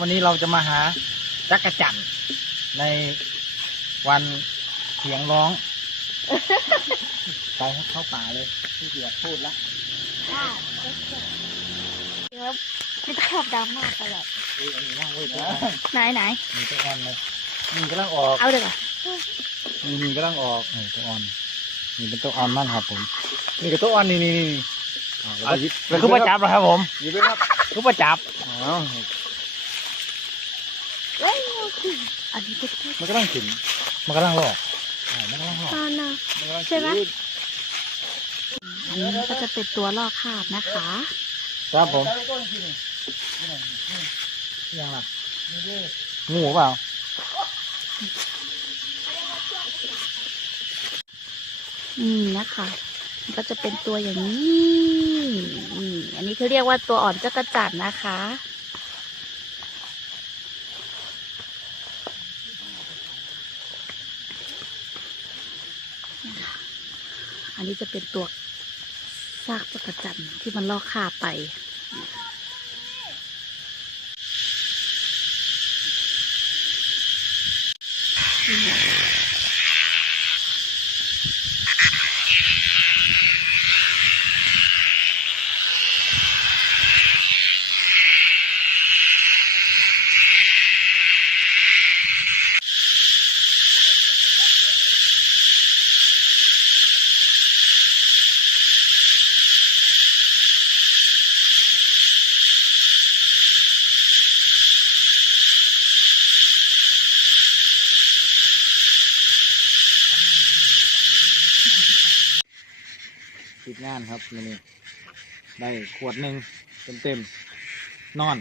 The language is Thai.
วันนี้เราจะมาหาจักรจันทร์ในวันเสียงร้อง ไปครับเข้าป่าเลยที่เกียจพูดละครับไม่ชอบดราม่าตลอดเฮ้ยอันนี้ว่างเว้ยตัวไหนไหนมีตัวอ่อนเลยมีกำลังออก เอาเดี๋ยวก่อนมีมีกำลังออกนี่ตัวอ่อนนี่เป็นตัวอ่อนมั่งครับผม นี่กับตัวอ่อนนี่นี่นี่ อ๋อแล้วก็หยิบเป็นคือประจับเหรอครับผมหยิบไปครับคือประจับอ๋อเอ้ยอันนี้ก็ชอบมันกำลังขึ้นมันกำลังหลอกอ่ามันกำลังหลอกตอนนะมันกำลังใช่ไหมขึ้นอันนี้ก็จะเป็นตัวลอกคราบนะคะ ครับผมยังล่ะงูเปล่าอืมนะคะมัน ก็จะเป็นตัวอย่างนี้อันนี้เขาเรียกว่าตัวอ่อนจักรจันนะคะ อันนี้จะเป็นตัวซากจักรจันที่มันลอกคาไป ปิดงานครับนี่ได้ขวดหนึ่งเต็มเต็มๆนอน